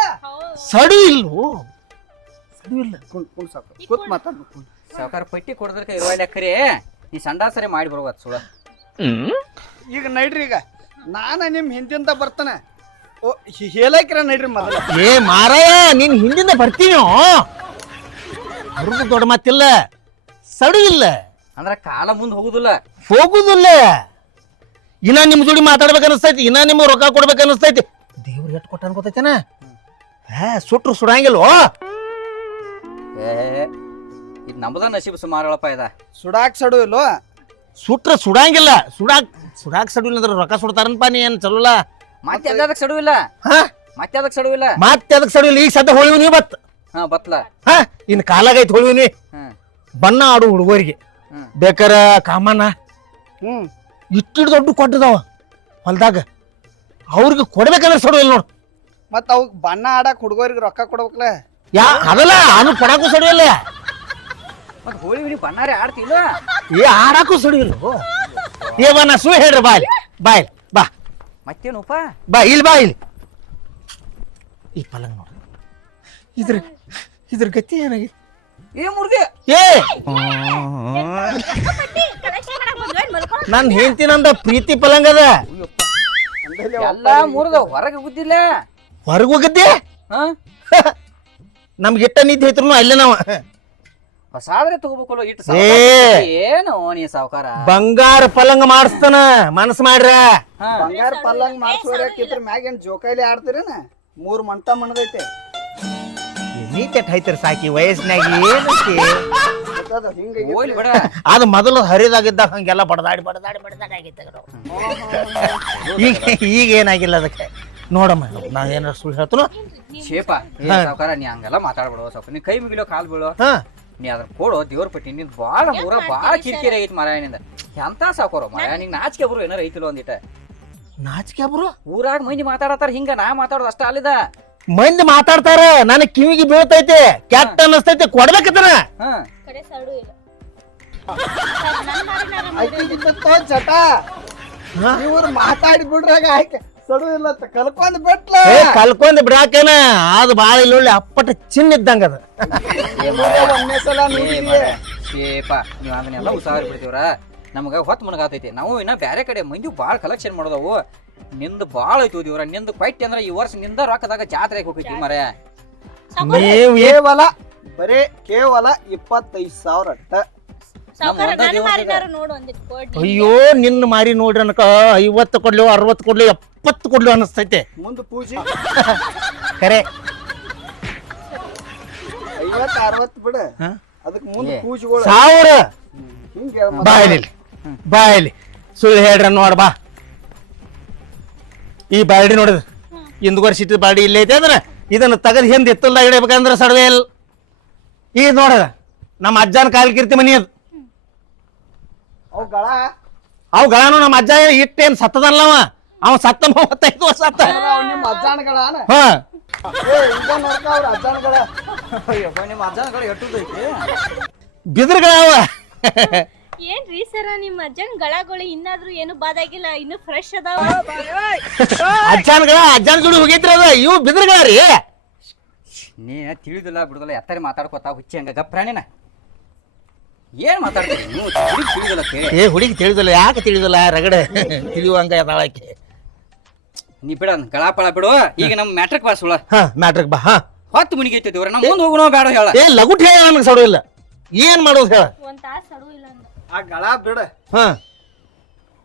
ಸಡು ಇಲ್ವೋ ಸಡು ಇಲ್ಲ ಕೂತ್ ಮಾತಾಡ್ ಸಾವುಕಾರ ಪಟ್ಟಿ ಕೊಡದ್ರಕ ಇರುವ ಲೆಕ್ಕರಿ ನೀ ಸಂಡಾಸರೆ ಮಾಡಿ ಬರುವತ್ ಸುಳ ಈಗ ನಡ್ರಿ ಈಗ ನಾನ ನಿಮ್ ಹಿಂದಿಂದ ಬರ್ತಾನೆ ಓ ಹೇಳಕ್ರ ನಡ್ರಿ ಮೊದಲ ಏ ಮಾರಾಯ ನೀನ್ ಹಿಂದಿಂದ ಬರ್ತೀನಿ ಅವ್ರದ್ದು ದೊಡ್ಡ ಮಾತಿಲ್ಲ ಸಡು ಇಲ್ಲ ಅಂದ್ರ ಕಾಲ ಮುಂದ್ ಹೋಗುದಿಲ್ಲ ಹೋಗುದಿಲ್ಲ ಇನ್ನ ನಿಮ್ ಜೋಡಿ ಮಾತಾಡ್ಬೇಕು ಅನಿಸ್ತೈತಿ ಇನ್ನ ನಿಮ್ಗೆ ರೊಕ್ಕ ಕೊಡ್ಬೇಕು ಅನಿಸ್ತೈತಿ ದೇವ್ರಿಗೆ ಎಷ್ಟು ಕೊಟ್ಟ ಅನ್ಕೋತೈತೇನ ಸುಟ್ರು ಸುಡಂಗಿಲ್ವೋ ಏ ಇದು ನಮ್ಮದ ನಸೀಬ್ ಸುಮಾರಳಪ್ಪ ಇದ ಸುಡಾಕ್ ಸಡು ಇಲ್ವೋ ಸುಟ್ರ ಸುಡಂಗಿಲ್ಲ ಸುಡಾಕ್ ಸಡು ಇಲ್ಲ ಅಂದ್ರೆ ರೊಕ್ಕ ಸುಡ್ತಾರನ್ಪ ನೀ ಏನ್ ಚಲೋಲ್ಲ ಮತ್ತೆ ಅದಕ್ಕೆ ಸಡು ಇಲ್ಲ ಹಾ ಮತ್ತೆ ಅದಕ್ಕೆ ಸಡು ಇಲ್ಲ ಮತ್ತೆ ಅದಕ್ಕೆ ಸಡು ಇಲ್ಲ ಈಗ ಸದ್ಯ ಹೋಳಿವಿ ನೀ ಬತ್ ಹಾ ಬತ್ಲ ಹಾ ಇನ್ ಕಾಲಾಗೈತಿ ಹೋಳಿವಿ ನೀ ಹ್ಮ್ ಬಣ್ಣ ಆಡು ಹುಡುಗರಿಗೆ ಹ್ಮ್. ಬೇಕಾರ ಕಾಮನ ಇಷ್ಟು ದೊಡ್ಡ ಕೊಟ್ಟದವ ಹೊಲ್ದಾಗ ಅವ್ರಿಗೆ ಕೊಡ್ಬೇಕಂದ್ರೆ ಸಡು ಇಲ್ಲ ನೋಡು ಮತ್ತ ಅವಕ್ ಬಣ್ಣ ಆಡಕ್ ಹುಡುಗರಿಗೆ ರೊಕ್ಕ ಕೊಡ್ಬೇಕಲ್ಲ ಅದಲ್ಲ ಅದು ಕೊಡಾಕು ಸಡು ಇಲ್ಲ ಮತ್ತೆ ಹೋಳಿ ಬಿಡಿ ಬಣ್ಣಾರೆ ಆಡ್ತಿಲ್ಲ ಏ ಆಡಾಕು ಸಡು ಇಲ್ಲ ಏ ಬಾ ನಾ ಸು ಹೇಳ್ರಿ ಬಾ ಇಲ್ಲಿ ಬಾ ಮತ್ತೇನಪ್ಪ ಬಾ ಇಲ್ಲಿ ಈ ಪಲಂಗ್ ನೋಡ್ರಿ ಇದ್ರ ಗತಿ ಏನಾಗಿದೆ ಏ ಮುರ್ದೆ ಏ ನನ್ ಹೇಳ್ತೀನಂದ ಪ್ರೀತಿ ಪಲಂಗ್ ಅದ ಎಲ್ಲ ಮುರ್ದ ಹೊರಗೆ ಗುದ್ದಿಲ್ಲ ಹೊರಗೆ ಹೋಗದ್ದೆ ಹಾ ನಮ್ಗೆ ಇಟ್ಟ ನಿದ್ದೆ ಐತ್ರು ಅಲ್ಲೇ ನಾವು ಹೊಸಾದ್ರೆ ತಗೋಬೇಕಲ್ಲ ಇಟ್ಟು ಏ. ಏನು ನೀ ಸಾವುಕಾರ ಬಂಗಾರ ಪಲಂಗ ಮಾಡಿಸ್ತಾನ ಮನಸ್ಸು ಮಾಡ್ರ ಹಾ ಬಂಗಾರ ಪಲ್ಲಂಗ್ ಮಾಡ್ಸೋರ್ಯಾಕಿದ್ರ ಮ್ಯಾಗೇನ್ ಜೋಕಾಲಿ ಆಡ್ತೀರೇನ 3 ಮಂಟ ಮಣದೈತೆ ನೀ ಕೆಟ್ಟ ಐತಿರ ಸಾಕಿ ವಯಸ್ಸಿನಾಗ ಏನೈತಿ ಹಿಂಗ ಹೋಗ್ಲಿ ಬಿಡ ಅದು ಮೊದಲು ಹರಿದಾಗಿದ್ದಾಗ ಹಂಗೆಲ್ಲ ಬಡದಾಡಿ ಆಗೈತೆ ಈಗ ಏನಾಗಿಲ್ಲ ಅದಕ್ಕೆ ನೋಡಮ್ಮ ನಾ ಏನಾರ ಸುಳ್ಳು ಹೇಳ್ತನು ಶೇಪ ಏ ಸಾವುಕಾರ ನೀ ಹಂಗೆಲ್ಲ ಮಾತಾಡ್ಬಿಡು ಸ್ವಲ್ಪ ನೀ ಕೈ ಮುಗಿಲೋ ಕಾಲ್ ಬೀಳೋ ಹಾ ನೀ ಅದ್ರ ಕೊಡು ದೇವ್ರ ಪಟ್ಟಿ ನಿನ್ ಬಾಳ ಊರ ಬಾಳ ಕಿರಿಕಿರಿ ಐತಿ ಮಾರಾಯನಿಂದ ಎಂತ ಸಾಕೋರು ಮಾರಾಯ ನಿಂಗೆ ನಾಚಿಕೆ ಬರು ಏನಾರ ಐತಿಲ್ಲ ಒಂದಿಟ ನಾಚಿಕೆ ಬ್ರು ಊರಾಗ ಮಂದಿ ಮಾತಾಡತಾರ ಹಿಂಗ ನಾ ಮಾತಾಡೋದು ಅಷ್ಟ ಅಲ್ಲಿದ ಮಂದಿ ಮಾತಾಡ್ತಾರ ನನ್ನ ಕಿವಿಗೆ ಬೀಳ್ತೈತೆ ಕೆಟ್ಟ ಅನ್ನಿಸ್ತೈತೆ ಕೊಡ್ಬೇಕತ್ತನ ಹಾ ಕಡೆ ಸಡು ಇಲ್ಲ ಐತಿಗಿದ್ದತ್ತೋ ಚಟ ಇವ್ರು ಮಾತಾಡಿ ಬಿಡ್ರಾಗ ಆಯ್ಕೆ ಸಡು ಇಲ್ಲ ಕಲ್ಕೊಂಡ್ ಬಿಟ್ಲ ಕಲ್ಕೊಂಡ್ ಬಿಡಾಕೇನ ಅದು ಬಾಳ ಇಲ್ಲೊಳ್ಳೆ ಅಪ್ಪಟ ಚಿನ್ನ ಇದ್ದಂಗ ಅದ ಒಂದೇ ಸಲ ನೋಡಿದ್ವಿ ಶೇಪ ನೀವ್ ಅದನ್ನೆಲ್ಲ ಉಸಾರಿ ಬಿಡ್ತೀವ್ರ ನಮಗ ಹೊತ್ತು ಮುನಗಾತೈತಿ ನಾವು ಇನ್ನ ಬ್ಯಾರೆ ಕಡೆ ಮಂದಿ ಬಾಳ ಕಲೆಕ್ಷನ್ ಮಾಡೋದವು ನಿಂದು ಬಾಳ ಐತಿ ದೇವ್ರ ನಿಂದು ಪೈಟ್ ಅಂದ್ರ ಈ ವರ್ಷ ನಿಂದ ರೊಕ್ಕದಾಗ ಜಾತ್ರೆಗೆ ಹೋಗೈತಿ ಮರ ನೀವು ಕೇವಲ 25,000 ಅಟ್ಟ ಸಾವುಕಾರ ನನ್ನ ಮಾರಿನಾರ ನೋಡು ಒಂದಿಟ್ಟು ಕೊಡ್ಲಿ ಅಯ್ಯೋ ನಿನ್ನ ಮಾರಿ ನೋಡ್ರಿ ಅನ್ಕ 50 ಕೊಡ್ಲಿ 60 ಕೊಡ್ಲಿ 70 ಕೊಡ್ಲಿ ಅನಿಸ್ತೈತೆ ಮುಂದೆ ಪೂಜೆ ಖರೆ 50-60 ಬಿಡ ಅದಕ್ಕೆ ಮುಂದೆ ಪೂಜೆಗಳು 1000 ಹಿಂಗೆ ಬಾಯಲ್ಲಿ ಸುಳ್ಳು ಹೇಳ್ರ ನೋಡ್ ಬಾ ಈ ಬಾಲ್ಡಿ ನೋಡಿದ್ರ ಹಿಂದ್ಗಡೆ ಸಿಟ್ಟಿದ ಬಾಲ್ಡಿ ಇಲ್ಲೇ ಐತೆ ಅಂದ್ರೆ ಇದನ್ನ ತೆಗೆದು ಹಿಂದೆ ಎತ್ತಲ್ದಾಗ ಇಡಬೇಕಂದ್ರೆ ಸಡವೆ ಇಲ್ಲ ಈಗ ನೋಡದ ನಮ್ಮ ಅಜ್ಜನ ಕಾಲ್ ಕೀರ್ತಿ ಮನಿ ಅದು ಅವು ಗಳನು ನಮ್ಮ ಅಜ್ಜ ಇಟ್ಟೇನ್ ಸತ್ತದಲ್ಲವ ಅವ ಸತ್ತ 35 ವರ್ಷ ಸತ್ತ ನಿಮ್ಮ ಅಜ್ಜಾನಗಳ ಹಾ ನೋಡ್ಕ ಅವ್ರ ಅಜ್ಜಾನಗಳ ನಿಮ್ಮ ಅಜ್ಜನಗಳು ಎಟ್ಟುದೈತಿ ಬಿದ್ರಗಳವ ಏನ್ರಿ ಸರ ನಿಮ್ಮ ಅಜ್ಜನ್ ಗಳಗಳು ಇನ್ನಾದ್ರೂ ಏನು ಬಾದಾಗಿಲ್ಲ ಇನ್ನು ಫ್ರೆಶ್ ಅದಾವ ಅಜ್ಜನ ಜೋಡಿ ಹೋಗೈತ್ರಿ ಅದ ಇವು ಬಿದ್ರಗಳ ರೀ ನೀ ತಿಳಿದಿಲ್ಲ ಬಿಡುದಿಲ್ಲ ಎತ್ತಾರೆ ಮಾತಾಡ್ಕೊತಾ ಹುಚ್ಚಿ ಹಂಗ ಗಪ್ರಾಣಿನ ಏನ್ ಮಾತಾಡ್ತೀನಿ ನೀವು ತಿಳಿದಿಲ್ಲ ಕೇಳಿ ಏ ಹುಡುಗಿ ತಿಳಿದಿಲ್ಲ, ಯಾಕೆ ತಿಳಿದಿಲ್ಲ? ರಗಡೆ ತಿಳಿಯುವಂಗ ಅದಾಳಕ್ಕೆ. ನೀ ಬಿಡ ಗಳಾಪಳ ಬಿಡು. ಈಗ ನಮ್ಮ ಮ್ಯಾಟ್ರಿಕ್ ಪಾಸ್ ಸುಳ ಹಾ ಮ್ಯಾಟ್ರಿಕ್ ಬಾ. ಹಾ ಹೊತ್ತು ಮುನಿಗೈತಿ ದೇವ್ರ ನಾ ಮುಂದೆ ಹೋಗೋಣ ಬೇಡ ಹೇಳ. ಏ ಲಗುಟ್ ಹೇಳ, ನನಗೆ ಸಡು ಇಲ್ಲ. ಏನ್ ಮಾಡೋದು ಹೇಳ? ಒಂದ್ ತಾಸ್ ಸಡು ಇಲ್ಲ ಅಂದ. ಆ ಗಳ ಬಿಡ. ಹಾ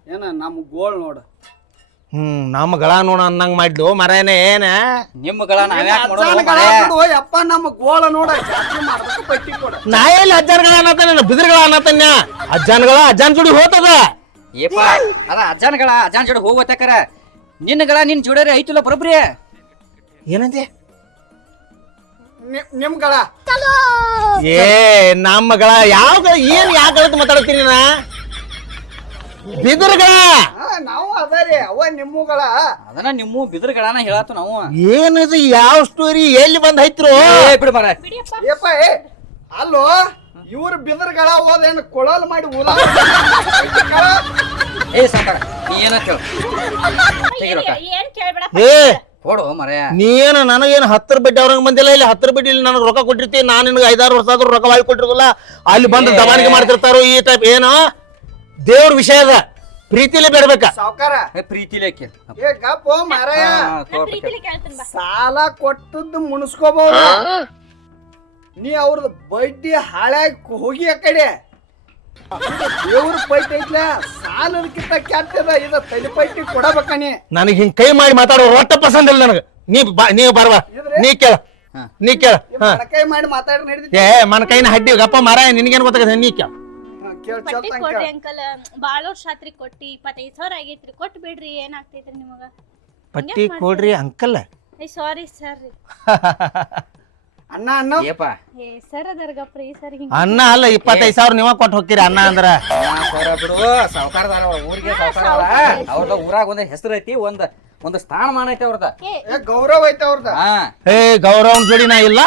ಏನ ನಮ್ಮ ಗೋಳ್ ನೋಡ. ನಮ್ಮ ಗಳ ನೋಡ ಅನ್ನಂಗ್ ಮಾಡಿದ್ಲು ಮರೇನೆ. ಏನ ನಿಮ್ಮ ಗಳ ನಾವ್ಯಾಕ್ ಅಜ್ಜನ ಗಳ ಬಿಡು ಯಪ್ಪ, ನಮ್ಮ ಗೋಳ ನೋಡ. ಜಾತ್ರೆ ಮಾಡ್ಬೇಕು, ಪಟ್ಟಿ ಕೊಡ. ನಾ ಎಲ್ಲಿ ಅಜ್ಜನ್ಗಳ ಅನ್ನತಾನ, ಬಿದ್ರಗಳ ಅನ್ನತಾನ. ಅಜ್ಜನ್ಗಳ ಅಜ್ಜನ್ ಜೋಡಿ ಹೋತದ. ಏಪ ಅದ ಅಜ್ಜಾನ್ಗಳ ಅಜ್ಜಾನ್ ಜೋಡಿ ಹೋಗ್ಬೇಕಾರ ನಿನ್ನಗಳ ನಿನ್ ಜೋಡರಿ ಐತಿಲ್ಲ ಬರೋಬ್ರಿ. ಏನಂತೆ? ನಿಮ್ ಗಳ. ಏ ನಮ್ಮ ಗಳ ಯಾವ ಗಳ? ಏನ್ ಯಾವ ಗಳತ್ ಮಾತಾಡ್ತೀನಿ ನಾ? ಬಿದ್ರಗಳ. ನಾವು ಅದಾರಿ ಅವ ನಿಮ್ಮಗಳ. ಅದನ್ನ ನಿಮ್ಮ ಬಿದ್ರಗಳನ್ನ ಹೇಳತ್ತು ನಾವು. ಏನದು ಯಾವ ಸ್ಟೋರಿ? ಎಲ್ಲಿ ಬಂದ್ ಐತ್ರು? ಬಿಡು ಮರ ಬಿಡಿಯಪ್ಪ. ಏಪ ಅಲ್ಲೋ ಇವ್ರ ಬಿದ್ರಗಳ ಹೋದೇನು ಕೊಳಲ್ ಮಾಡಿ ಊಲ. ಏ ಸಾಕಾರ ನೀ ಏನಂತ ಹೇಳು ತೆಗಿರೊಕ್ಕ ಏನ್ ಕೇಳ್ಬೇಡ. ಏ ಕೊಡು ಮರ. ನೀನು ನನಗೇನು 10 ಬಡ್ಡಿ ಅವ್ರಂಗ ಬಂದಿಲ್ಲ. ಇಲ್ಲಿ 10 ಬಡ್ಡಿ ಇಲ್ಲಿ ನನಗೆ ರೊಕ್ಕ ಕೊಟ್ಟಿರ್ತೀನಿ. ನಾನು ನಿನಗೆ 5-6 ವರ್ಷ ಆದ್ರೂ ರೊಕ್ಕ ಬಾಳಿ ಕೊಟ್ಟಿರೋದಿಲ್ಲ. ಅಲ್ಲಿ ಬಂದು ದಬಾಣಿಗೆ ಮಾಡ್ತಿರ್ತಾರೋ ಈ ಟೈಪ್. ಏನು ದೇವ್ರ ವಿಷಯ ಅದ, ಪ್ರೀತಿಲೇ ಬೇಡ್ಬೇಕ. ಸಾವ್ಕಾರ ಪ್ರೀತಿಲೇಕೆ ಏ ಗಪ್ಪ ಮಾರಾಯ. ಪ್ರೀತಿಲಿ ಕೇಳ್ತೀನಿ ಬಾ. ಸಾಲ ಕೊಟ್ಟದ್ದು ಮುನ್ಸ್ಕೋಬಹುದು. ನೀ ಅವ್ರದ್ದು ಬಡ್ಡಿ ಹಾಳಾಗಿ ಹೋಗಿ ಆ ಕಡೆ. ದೇವ್ರ ಪೈಟ್ ಐತ್ಲ, ಸಾಲದಕ್ಕಿಂತ ಕೆಟ್ಟದ ಇದು. ತಲೆ ಪೈಟಿ ಕೊಡಬೇಕ ನೀ. ನನಗೆ ಹಿಂಗ್ ಕೈ ಮಾಡಿ ಮಾತಾಡೋ ಒಟ್ಟ ಪಸಂದ್ ಇಲ್ಲ ನನಗೆ. ನೀವು ಬರ್ವಾ, ನೀ ಕೇಳ, ನೀ ಕೇಳ. ಕೈ ಮಾಡಿ ಮಾತಾಡಿ ನಡೀತಿ. ಏ ಮನ ಕೈನ ಹಡ್ಡಿ ಗಪ್ಪ ಮಾರಾಯ, ನಿನಗೇನು ಗೊತ್ತಾಗತ್ತೆ? ನೀ ಕೇಳ. ಕೇಳ ಪಟ್ಟಿ ಕೊಡ್ರಿ ಅಂಕಲ್. ಬಾಳ ವರ್ಷ ಆತ್ರಿ ಕೊಟ್ಟಿ 25,000 ಆಗೈತ್ರಿ. ಕೊಟ್ಟು ಬಿಡ್ರಿ, ಏನಾಗ್ತೈತ್ರಿ ನಿಮಗ? ಪಟ್ಟಿ ಕೊಡ್ರಿ ಅಂಕಲ್. Sorry sir. ಅಣ್ಣ ಅಣ್ಣ ಏಪ ಏ ಸರ್ ಅದರ ಗಪ್ರಿ ಸರ್ ಹಿಂಗ. ಅನ್ನ ಅಲ್ಲ 25,000 ನೀವ ಕೊಟ್ಟು ಹೋಗ್ತೀರಿ ಅನ್ನ ಅಂದ್ರ. ಸರ ಬಿಡು ಸಾವುಕಾರದಾರ ಊರಿಗೆ ಸಾವುಕಾರದಾರ. ಅವ್ರದ ಊರಾಗ ಒಂದ್ ಹೆಸರು ಐತಿ, ಒಂದ್ ಸ್ಥಾನಮಾನ ಐತಿ ಅವ್ರದ. ಏ ಗೌರವ ಐತೆ ಅವ್ರದ. ಏ ಗೌರವನ್ ಜೋಡಿ ನಾ ಇಲ್ಲ.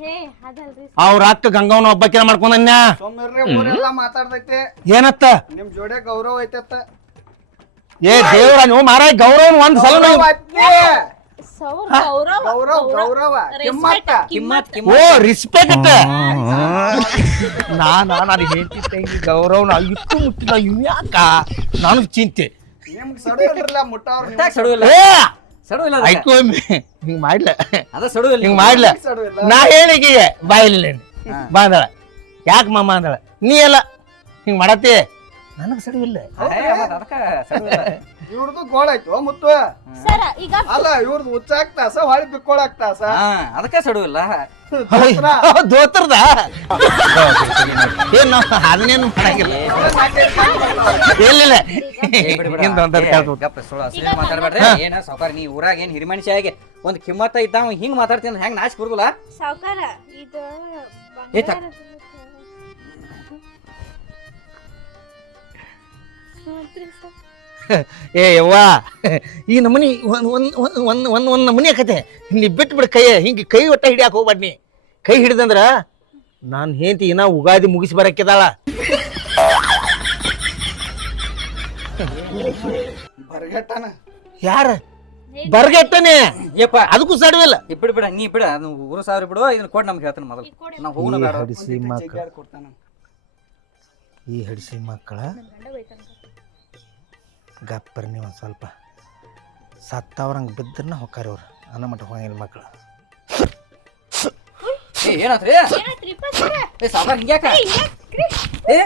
ಹೇ ಅದಲ್ರಿ ಅವ್ರ ಅಕ್ಕ ಗಂಗವನ ಒಬ್ಬಕಿನ ಮಾಡ್ಕೊಂಡನ್ಯ. ಸೋಮ್ಯರ್ರೆ ಊರೆಲ್ಲ ಮಾತಾಡ್ದೈತೆ. ಏನತ್ತ? ನಿಮ್ ಜೋಡೆ ಗೌರವ ಐತತ್ತ. ಏ ದೇವ್ರ ನೀವು ಮಾರಾಯ ಗೌರವನ್ ಒಂದ್ ಸಲ ನಾವು. ಸೌರ್ ಗೌರವ. ಗೌರವ ಗೌರವ ಕಿಮ್ಮತ್ತ. ಕಿಮ್ಮತ್ ಓ ರಿಸ್ಪೆಕ್ಟ್. ನಾನು ಹೇಳ್ತಿ ತಂಗಿ ಗೌರವನ ಇಟ್ಟು ಮುಟ್ಟಿಲ್ಲ. ಇವ್ ಯಾಕ ನನಗ್ ಚಿಂತೆ. ನಿಮ್ಗ್ ಸಡು ಇಲ್ರಲ್ಲ ಮುಟ್ಟವ್ರ. ಕಿಮ್ಮತ್ ಸಡು ಇಲ್ಲ ಏ ಸಡು ಇಲ್ಲ ಆಯ್ತು ಹಿಂಗ್ ಮಾಡ್ಲ, ಅದ ಸಡು ಇಲ್ಲ ಹಿಂಗ್ ಮಾಡ್ಲ. ಸಡು ಇಲ್ಲ. ನಾ ಹೇಳಿಕೆ ಬಾಯಿಲ್ಲ ಬಾಂದಳ. ಯಾಕೆ ಮಾಮ ಅಂದಳ. ನೀ ಎಲ್ಲ ಹಿಂಗ್ ಮಾಡತ್ತಿ. ನನಗ್ ಸಡಿವಿಲ್ಲ. ಅದಕ್ಕ ಸಡು ಇಲ್ಲ. ಇವ್ರದ್ದು ಗೋಳ ಆಯ್ತು ಮುತ್ತು. ಸರ ಈಗ ಅಲ್ಲ ಇವ್ರದ್ದು ಹುಚ್ಚಾಗ್ತಾಸ ಹೊಳಿ ಬಿಕ್ಕೊಳಾಗ್ತಾಸ. ಅದಕ್ಕ ಸಡು ಇಲ್ಲ. ದೋತರ್ದ ಏನ್ ನಾವು ಅದನ್ನೇನು ಮಾಡಂಗಿಲ್ಲ. ಎಲ್ಲಿಲ್ಲ ಮಾತಾಡ್ಬೇಡ್ರಿ. ಏನ ಸಾವುಕಾರ ನೀ ಊರಾಗ ಏನ್ ಹಿರಿ ಮನುಷ್ಯ ಆಗಿ ಒಂದ್ ಕಿಮ್ಮತ್ತ ಇದ್ದಾವ ಹಿಂಗ್ ಮಾತಾಡ್ತೀನಿ ಹೆಂಗ್ ನಾಚ್ ಬರುದಿಲ್ಲ. ಸಾವ್ಕಾರ ಇದು ಏ ತಕ್. ಏ ಯವ್ವ ಈ ನಮನಿ ಒಂದ್ ನಮನಿ ಆಕತೆ. ನೀ ಬಿಟ್ಟು ಬಿಡ ಕೈ. ಹಿಂಗೆ ಕೈ ಒಟ್ಟ ಹಿಡಿಯಾಕ ಹೋಗ್ಬೇಡ. ನೀ ಕೈ ಹಿಡಿದಂದ್ರ ನಾನು ಹೇಳ್ತಿ ಇನ್ನ ಉಗಾದಿ ಮುಗಿಸಿ ಬರಕ್ಕಿದಾಳ. ಬರ್ಗಟ್ಟನ ಯಾರ ಬರ್ಗೆಟ್ಟನೆ? ಏಪ್ಪ ಅದಕ್ಕೂ ಸಡವಿಲ್ಲ. ಬಿಡ ಬಿಡ ನೀ ಬಿಡ ಊರು ಸಾವಿರ ಬಿಡು. ಇದನ್ನ ಕೊಡ್ ನಮ್ಗೆ ಹೇಳ್ತಾನೆ ಮೊದಲು. ನಾವು ಹೋಗೋಣ ಬೇಡ. ಹಡಿಸಿ ಮಕ್ಕಳ ಕೊಡ್ತಾನ. ಈ ಹಡಿಸಿ ಮಕ್ಕಳ ಗಪ್ಪರ್ ನೀವು ಒಂದು ಸ್ವಲ್ಪ ಸತ್ತವ್ರಂಗೆ ಬಿದ್ರನ್ನ ಹೊಕ್ಕಾರಿ ಅವ್ರು. ಅನ್ನ ಮಟ್ಟ ಹೋಗಿಲ್ಲ ಮಕ್ಕಳು. ಏನಾತ್ರಿ? ಏ ಸಾವುಕಾರ ಹಿಂಗ್ಯಾಕ? ಏ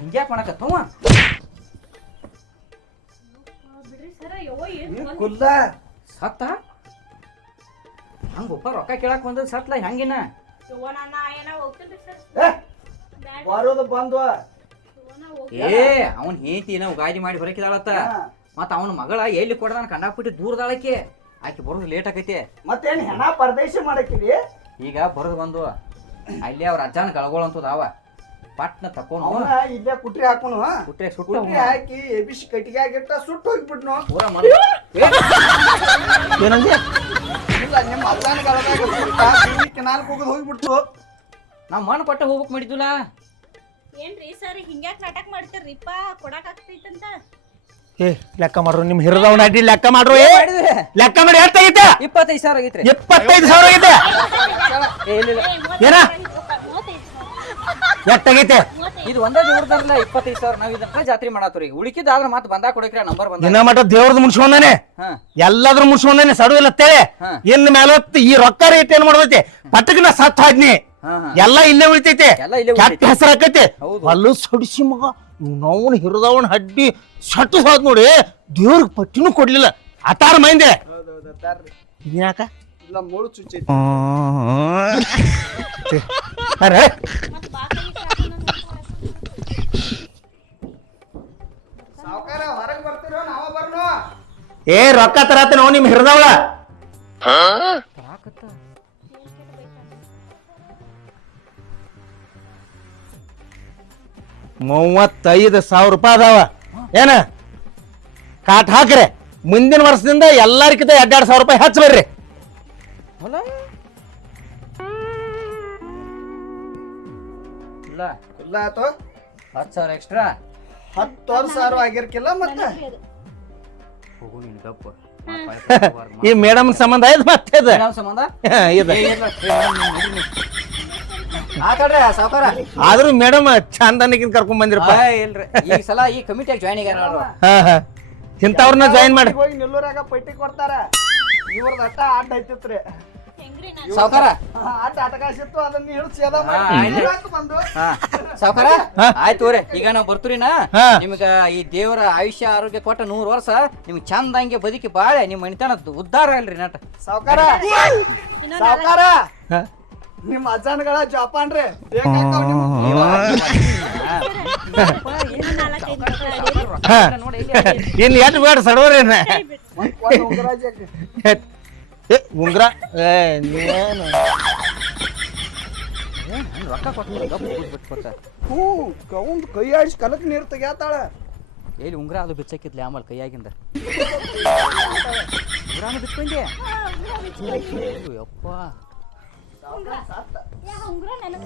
ಹಿಂಗ್ಯಾಕ ಮಾಡಕತ್ತವ? ಬಿಡ್ರಿ ಸರ. ಯವ್ವ ಏನ್ ಕುಲ್ಲ ಸತ್ತ ಹಂಗ ಒಬ್ಬ ರೊಕ್ಕ ಕೇಳಕ್ ಬಂದದ್ ಸತ್ಲ ಹೆಂಗಿನ? ಯವ್ವ ನನ್ನ ಏನ ಹೋಗ್ತೀನಿ ಸರ್. ಬರೋದು ಬಂದ್ವ. ಏ ಅವನ್ ಹೇಂತಿನ ಉಗಾದಿ ಮಾಡಿ ಹೊರಕಿದಾಳತ್ತ. ಮತ್ತ ಅವನ ಮಗಳ ಎಲ್ಲಿ ಕೊಡದಾನ ಕಂಡಾಕ್ಬಿಟ್ಟು ದೂರದಾಳಕ್ಕೆ. ಆಕಿ ಬರೋದು ಲೇಟ್ ಆಕೈತಿ. ಮತ್ತೇನ್ ಹೆಣ ಪರದೇಶ ಮಾಡಕ್ಕಿದಿ? ಈಗ ಬರೋದು ಬಂದು ಅಲ್ಲಿ ಅವ್ರ ಅಜ್ಜನ ಗಳಗೋಳಂತದ ಅವ ಪಟ್ನ ತಕೊಂಡು ಅವನ ಇಲ್ಲೇ ಕುಟ್ರಿ ಹಾಕೋನು. ಕುಟ್ರೆ ಸುಟ್ಟು ಕುಟ್ರಿ ಹಾಕಿ ಎಬಿಸಿ ಕಟ್ಟಿಗೆ ಆಗಿಟ್ಟ ಸುಟ್ಟು ಹೋಗ್ಬಿಟ್ನು. ಪೂರ ಏನಂದ್ರೆ ಇಲ್ಲ ನಿಮ್ಮ ಅಜ್ಜನ ಕಾಲದಾಗ ಕೆನಾಲ್ಕ್ ಹೋಗೋದು ಹೋಗ್ಬಿಡ್ತು. ನಾವ್ ಮಣ್ಣು ಕೊಟ್ಟ ಹೋಗ್ಬೇಕು ಮಾಡಿದ್ದಿಲ್ಲ. ಏನ್ರಿ ಸರ್ ಹಿಂಗ್ಯಾಕ್ ನಾಟಕ ಮಾಡ್ತೀರಿಪ್ಪ? ಕೊಡಾಕ್ ಆಗ್ತೈತಂತ ಏ ಲೆಕ್ಕ ಮಾಡ್ರು ನಿಮ್ ಹಿರಿದವನ ಅಡ್ಡಿ ಲೆಕ್ಕ ಮಾಡ್ರು ಏ ಮಾಡಿದ್ವಿ ಲೆಕ್ಕ ಮಾಡಿ ಎಷ್ಟಾಗೈತೆ 25,000 ಆಗೈತ್ರಿ 25,000 ಆಗೈತೆ ಇಲ್ಲ ಏನ ಎಷ್ಟಾಗೈತೆ ಇದು ಒಂದೇ ದೇವ್ರದಲ್ಲ 25,000 ನಾವ್ ಇದನ್ನ ಜಾತ್ರೆ ಮಾಡತ್ತೀರಿ ಉಳಿಕಿದಾದ್ರ ಮತ್ತೆ ಬಂದಾ ಕೊಡಕ್ರಿ ನಂಬರ್ ಬಂದ ದಿನ ಮಟ್ಟ ದೇವ್ರದ್ದು ಮುನ್ಸ್ಕೊಂಡಾನೆ ಹಾ ಎಲ್ಲಾದ್ರೂ ಮುನ್ಸ್ಕೊಂಡಾನೆ ಸಡುವಿಲ್ಲ ತೇಳೆ ಹಾ. ಇನ್ ಮೇಲೊತ್ತು ಈ ರೊಕ್ಕ ರೇಟ್ ಏನ್ ಮಾಡ್ತೈತಿ ಪಟ್ಟಕನ ಸತ್ ಹಾದ್ನಿ ಹಾ ಹಾ ಎಲ್ಲ ಇಲ್ಲೇ ಉಳಿತೈತೆ ಎಲ್ಲ ಇಲ್ಲೇ ಕೆಟ್ಟ ಉಳಿತೈತಿ. ಹೆಸರು ಆಕೈತಿ ಹೌದು. ಅಲ್ಲೂ ಸಡಿಸಿ ಮಗ ನೋವನ್ ಹಿರಿದವನ್ ಹಡ್ಡಿ ಸಟ್ಟು ಹೋದ್ ನೋಡಿ ದೇವ್ರಿಗೆ ಪಟ್ಟಿನೂ ಕೊಡ್ಲಿಲ್ಲ ಅತಾರ ಮೈಂದೆ ಹೌದೌದು ತಾರ್ರಿ ಇದ್ಯಾಕ ಇಲ್ಲ ಮುಳು ಚುಚ್ಚೈತಿ ಅರೆ ಮತ್ತ್ ಬಾಕಲಿ ಕಾಕನ ಸಾವ್ಕಾರ ಹೊರಗೆ ಬರ್ತಿರೋ ನಾವ ಬರ್ನೋ ಏ ರೊಕ್ಕ ತರತ್ತ ನಾವು ನಿಮ್ ಹಿರಿದವಳ ₹35,000 ಅದಾವ ಏನ ಕಾಟ್ ಹಾಕ್ರೆ ಮುಂದಿನ ವರ್ಷದಿಂದ ಎಲ್ಲಾರ್ಕಿಂತ ₹2,000 ಹೆಚ್ಚ ಬರ್ರಿ ಹೊಲ ಇಲ್ಲ ಇಲ್ಲ ಆತು 10,000 ಎಕ್ಸ್ಟ್ರಾ 10,000 ಆಗಿರ್ಕಿಲ್ಲ ಮತ್ತೆ ಹೋಗು ನೀನು ಗಪ್ಪ ಈ ಮೇಡಮ್ ಸಂಬಂಧ ಆಯ್ತು ಮತ್ತೆ ಇದು. ಯಾವ ಸಂಬಂಧ ಇದು ಆತಾಡ್ರಿ ಸಾವ್ಕಾರ ಆದ್ರೂ ಮೇಡಮ್ ಚಂದನಿಗಿನ್ ಕರ್ಕೊಂಡ್ ಬಂದಿರಪ್ಪ ಇಲ್ರಿ ಈ ಸಲ ಈ ಕಮಿಟಿಯಾಗ ಜಾಯ್ನ್ ಆಗ್ಯಾರ ಅವ್ರು. ಹಾ ಹಾ ಇಂಥವ್ರನ್ನ ಜಾಯಿನ್ ಮಾಡಿ ಹೋಗಿ ನಿಲ್ಲೂರಾಗ ಪಟ್ಟಿ ಕೊಡ್ತಾರ ಇವ್ರದ್ದು ಅಟ್ಟ ಅಡ್ಡ ಐತಿತ್ರಿ ಹೆಂಗ್ರಿ ನಾ ಸಾವ್ಕಾರ ಅಡ್ಡ ಆಟಕಾಸಿತ್ತು ಅದನ್ನ ಹಿಡಿದು ಸೇದ ಹಾ, ಆಯ್ತು. ಬಂದು ಹಾ ಸಾವ್ಕಾರ ಹಾ. ಆಯ್ತು ತೋರಿ ಈಗ ನಾವು ಬರ್ತೀರಿನ ಹಾ. ನಿಮ್ಗ ಈ ದೇವರ ಆಯುಷ್ಯ ಆರೋಗ್ಯ ಕೊಟ್ಟ 100 ವರ್ಷ ನಿಮ್ಗೆ ಚಂದಂಗೆ ಬದುಕಿ ಬಾಳೆ ನಿಮ್ಮ ಮನಿತನ ಉದ್ಧಾರ ಅಲ್ರಿ ನಟ ಸಾವ್ಕಾರ ಇನ್ನೊಂದ್ ಸಾವ್ಕಾರ ಹಾ. ನಿಮ್ಮ ಅಜ್ಜನ್ಗಳ ಜೋಪಾನ್ರಿ ಬೇಕಾಗ್ತಾವ ನಿಮ್ಗೆ. ನಾಲ್ಕೈದು ಮಕ್ಳು ಅಡೀರಿ. ಹಾ. ಇನ್ ಎಟ್ ಬೇಡ ಸಡೋರೇನ ಒಂದ್ ಉಂಗುರ ಹಾಕಿ. ಏ ಉಂಗ್ರ ಏ ನೀನು ರೊಕ್ಕ ಕೊಟ್ಟು ಹ್ಞೂ ಕೌಂದ್ ಕೈ ಆಡಿಸಿ ಕಲಕ್ ನೀರು ತೆಗ್ಯಾತಾಳ ಎಲ್ಲಿ ಉಂಗ್ರ ಅದು ಬಿಚ್ಚಕ್ಕಿದ್ಲಿ ಆಮೇಲೆ ಕೈಯಾಗಿಂದ ಉಂಗ್ರಾನು ಬಿಚ್ಕೊಂಡೆ ಯಪ್ಪ ಯಾ, ಉಂಗ್ರ ನನಗ್